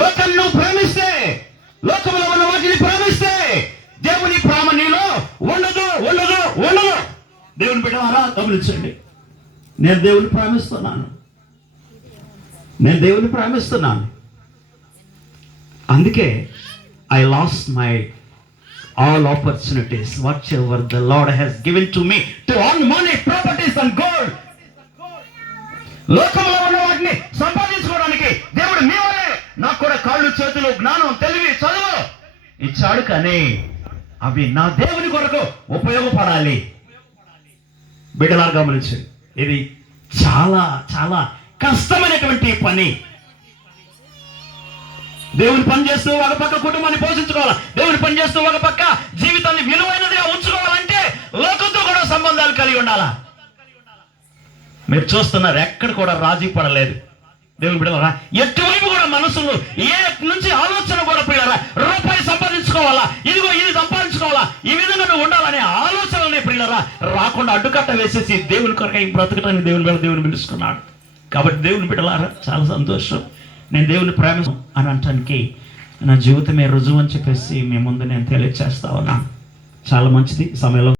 లోకాన్ని నువ్వు ప్రేమిస్తే, లోకంలో ఉన్న వాటిని ప్రేమిస్తే దేవుని ప్రేమ నీలో ఉండదు ఉండదు ఉండదు. దేవుని బిడ్డలారా గమనించండి, నేను దేవుని ప్రేమిస్తున్నాను, నేను దేవుని ప్రేమిస్తున్నాను. అందుకే I lost my all opportunities whatever the Lord has given to me to earn money, properties and gold. లోకంలో ఉన్న వాటిని సంపాదించుకోవడానికి దేవుడు మీ వల్లే నాకు కూడా కాళ్ళు చేతులు జ్ఞానం తెలివి చదువు ఇచ్చాడు, కానీ అవి నా దేవుని కొరకు ఉపయోగపడాలి. బిడ్డలారా గమనించండి, ఇది చాలా చాలా కష్టమైనటువంటి పని. దేవుని పని చేస్తూ ఒక పక్క కుటుంబాన్ని పోషించుకోవాలి, దేవుని పని చేస్తూ ఒక పక్క జీవితాన్ని విలువైనదిగా ఉంచుకోవాలంటే లోకంతో కూడా సంబంధాలు కలిగి ఉండాలా. మీరు చూస్తున్నారు, ఎక్కడ కూడా రాజీ పడలేదు. దేవుని బిడ్డలారా, ఎటువైపు కూడా మనసులో ఏ నుంచి ఆలోచన కూడా పిల్లరా రూపాయి సంపాదించుకోవాలా, ఇదిగో ఇది సంపాదించుకోవాలా, ఈ విధంగా నువ్వు ఉండాలనే ఆలోచనలనే పిల్లరా రాకుండా అడ్డుకట్ట వేసేసి దేవుని కొరకై బ్రతకటానికి దేవుని పిలుచుకున్నాడు. కాబట్టి దేవుని బిడ్డలారా చాలా సంతోషం. నేను దేవుని ప్రేమ అని అనటానికి నా జీవితమే రుజువు అని చెప్పేసి మీ ముందు నేను తెలియజేస్తా ఉన్నాను. చాలా మంచిది సమయంలో